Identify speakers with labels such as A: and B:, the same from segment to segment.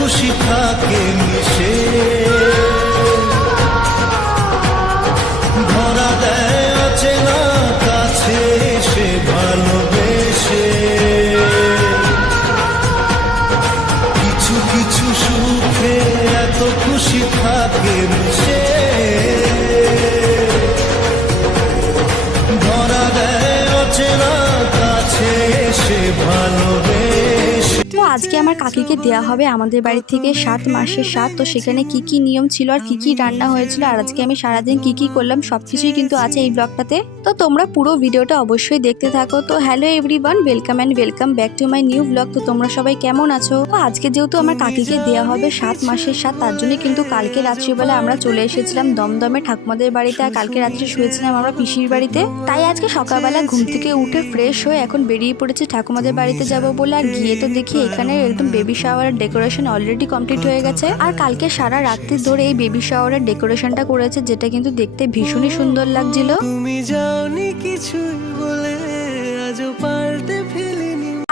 A: খুশি থাকে
B: আজকে আমার কাকিকে দেয়া হবে আমাদের বাড়ি থেকে সাত মাসের সাত তো সেখানে কি কি নিয়ম ছিল আর কি কি রান্না হয়েছিল? আর আজকে আমি সারাদিন কি কি করলাম, সবকিছুই কিন্তু আছে এই ব্লগটাতে। তো তোমরা পুরো ভিডিওটা অবশ্যই দেখতে থাকো। তো hello everyone welcome and welcome back to my new blog তো তোমরা সবাই কেমন আছো? তো আজকে যেহেতু আমার কাকিকে দেওয়া হবে সাত মাসের সাত তার জন্য কিন্তু কালকে রাত্রিবেলা আমরা চলে এসেছিলাম দমদমে ঠাকুমাদের বাড়িতে। আর কালকে রাত্রে শুয়েছিলাম আমরা পিসির বাড়িতে। তাই আজকে সকালবেলা ঘুম থেকে উঠে ফ্রেশ হয়ে এখন বেরিয়ে পড়েছি ঠাকুমাদের বাড়িতে যাব বলে। আর গিয়ে তো দেখি এখানে একদম বেবি শাওয়ারের ডেকোরেশন অলরেডি কমপ্লিট হয়ে গেছে। আর কালকে সারা রাত্রি ধরে এই বেবি শাওয়ারের ডেকোরেশনটা করেছে, যেটা কিন্তু দেখতে ভীষণই সুন্দর লাগছিল।
A: তুমি জানি কিছু বলে, আজও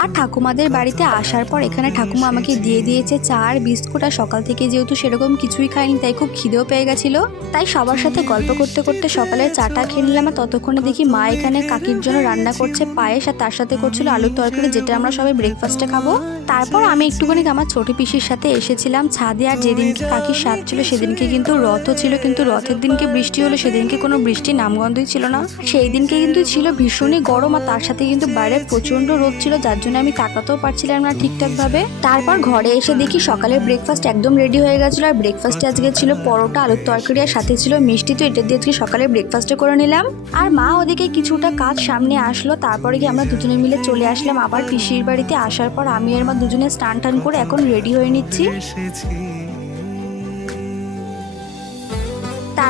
B: আর ঠাকুমাদের বাড়িতে আসার পর এখানে ঠাকুমা আমাকে দিয়ে দিয়েছে চা আর বিস্কুট আর সকাল থেকে যেহেতু সেরকম কিছুই খাইনি তাই খুব খিদেও পেয়ে গেছিল। তাই সবার সাথে গল্প করতে করতে সকালে চাটা খেয়ে নিলাম আর ততক্ষণে দেখি মা এখানে কাকির জন্য রান্না করছে পায়েস আর তার সাথে করছিল আলুর তরকারি, যেটা আমরা সবাই ব্রেকফাস্টে খাব। তারপর আমি একটুখানি আমার ছোট পিসির সাথে এসেছিলাম ছাদে আর যেদিনকে কাকির স্বাদ ছিল সেদিনকে কিন্তু রথও ছিল, কিন্তু রথের দিনকে বৃষ্টি হলো, সেদিনকে কোনো বৃষ্টির নামগন্ধই ছিল না। সেই দিনকে কিন্তু ছিল ভীষণই গরম আর তার সাথে কিন্তু বাইরে প্রচণ্ড রোদ ছিল, যার জন্য আমি তাকাতেও পারছিলাম না ঠিকঠাক ভাবে তারপর ঘরে এসে দেখি সকালের ব্রেকফাস্ট একদম রেডি হয়ে গেছিল আর ব্রেকফাস্টে আজকে ছিল পরোটা, আলুর তরকারি আর সাথে ছিল মিষ্টি, তো এটা দিয়ে আজকে সকালে ব্রেকফাস্টে করে নিলাম। আর মা ওদিকে কিছুটা কাজ সামনে আসলো, তারপরে গিয়ে আমরা দুজনে মিলে চলে আসলাম। আবার পিসির বাড়িতে আসার পর আমি আর মা দুজনে স্নান টান করে এখন রেডি হয়ে নিচ্ছি।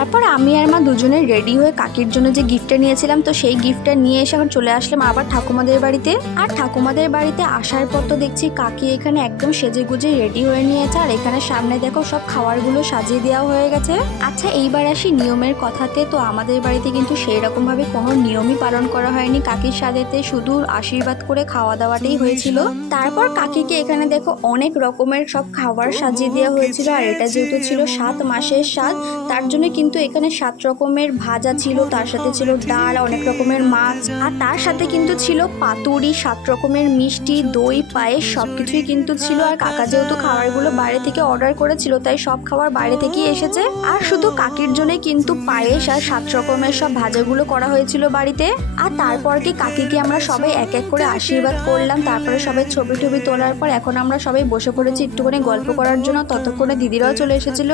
B: তারপর আমি আর মা দুজনে রেডি হয়ে কাকির জন্য যে গিফটটা নিয়েছিলাম, তো সেই গিফটটা নিয়ে এসে এখন চলে আসলাম আবার ঠাকুমাদের বাড়িতে। আর ঠাকুমাদের বাড়িতে আসার পর তো দেখছি কাকি এখানে একদম সেজে গুজে রেডি হয়ে নিয়েছে, আর এখানে সামনে দেখো সব খাবারগুলো সাজিয়ে দেওয়া হয়ে গেছে। আচ্ছা এইবার আসি নিয়মের কথাতে, তো আমাদের বাড়িতে কিন্তু সেই রকম ভাবে কোনো নিয়মই পালন করা হয়নি কাকির সাথেতে, শুধু আশীর্বাদ করে খাওয়া দাওয়াটাই হয়েছিল। তারপর কাকিকে এখানে দেখো অনেক রকমের সব খাবার সাজিয়ে দেওয়া হয়েছিল, আর এটা যেহেতু ছিল সাত মাসের স্বাদ, তার জন্য কিন্তু এখানে সাত রকমের ভাজা ছিল, তার সাথে ছিল ডাল, অনেক রকমের মাছ, আর তার সাথে কিন্তু ছিল পাতুরি, সাত রকমের মিষ্টি, দই, পায়েস, সবকিছুই কিন্তু ছিল। আর কাকা যেহেতু খাবারগুলো বাইরে থেকে অর্ডার করেছিল, তাই সব খাবার বাইরে থেকেই এসেছে। আর শুধু কাকির জন্য কিন্তু পায়েস আর সাত রকমের সব ভাজাগুলো করা হয়েছিল বাড়িতে। আর তারপর কি কাকিকে আমরা সবাই এক এক করে আশীর্বাদ করলাম, তারপরে সবাই ছবি টবি তোলার পর এখন আমরা সবাই বসে পড়েছি, একটুখানি গল্প করার জন্য। ততক্ষণে দিদিরাও চলে এসেছিল।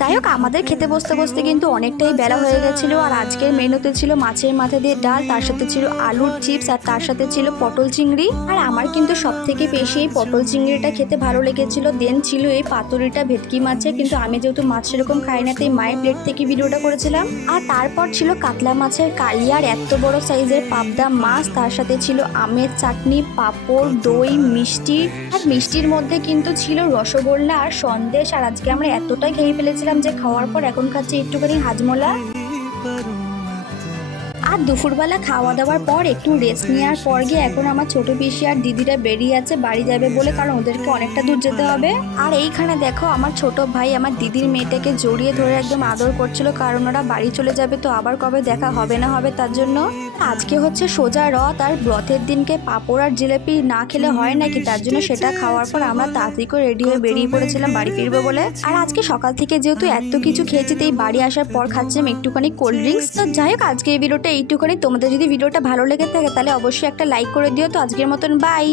B: যাই হোক, আমাদের খেতে বসতে বসতে কিন্তু অনেকটাই বেলা হয়ে গেছিল আর আজকের মেনুতে ছিল মাছের মাথা দিয়ে ডাল, তার সাথে ছিল আলুর চিপস আর তার সাথে ছিল পটল চিংড়ি। আর আমার কিন্তু সব থেকে বেশি এই পটল চিংড়িটা খেতে ভালো লেগেছিল। দেন ছিল এই পাতুরিটা ভেটকি মাছে, কিন্তু আমি যেহেতু মাছ সেরকম খাই না, তাই মায়ের প্লেট থেকে ভিডিওটা করেছিলাম। আর তারপর ছিল কাতলা মাছের কালিয়ার এত বড় সাইজের পাবদা মাছ, তার সাথে ছিল আমের চাটনি, পাঁপড়, দই, মিষ্টি। আর মিষ্টির মধ্যে কিন্তু ছিল রসগোল্লা আর সন্দেশ। আর আজকে আমরা এতটাই খেয়ে ফেলেছিলাম যে খাওয়ার পর এখন খাচ্ছি একটুখানি হাজমোলা। আর দুপুরবেলা খাওয়া দাওয়ার পর একটু রেস্ট নেওয়ার পর গিয়ে এখন আমার ছোট পিসি আর দিদিরা বেরিয়ে আছে, বাড়ি যাবে বলে, কারণ ওদেরকে অনেকটা দূর যেতে হবে। আর এইখানে দেখো, আমার ছোট ভাই আমার দিদির মেয়েটাকে জড়িয়ে ধরে একদম আদর করছিল, কারণ ওরা বাড়ি চলে যাবে, তো আবার কবে দেখা হবে না হবে তার জন্য। আজকে হচ্ছে সোজা রথ আর ব্রথের দিনকে পাঁপড় আর জিলেপি না খেলে হয় নাকি? তার জন্য সেটা খাওয়ার পর আমরা তাড়াতাড়ি করে রেডি হয়ে বেরিয়ে পড়েছিলাম বাড়ি ফিরবো বলে। আর আজকে সকাল থেকে যেহেতু এত কিছু খেয়েছি, তাই বাড়ি আসার পর খাচ্ছিলাম একটুখানি কোল্ড ড্রিঙ্কস তো যাই হোক, আজকে এই ভিডিওটা এইটুখানি। তোমাদের যদি ভিডিওটা ভালো লেগে থাকে, তাহলে অবশ্যই একটা লাইক করে দিও। তো আজকের মতন বাই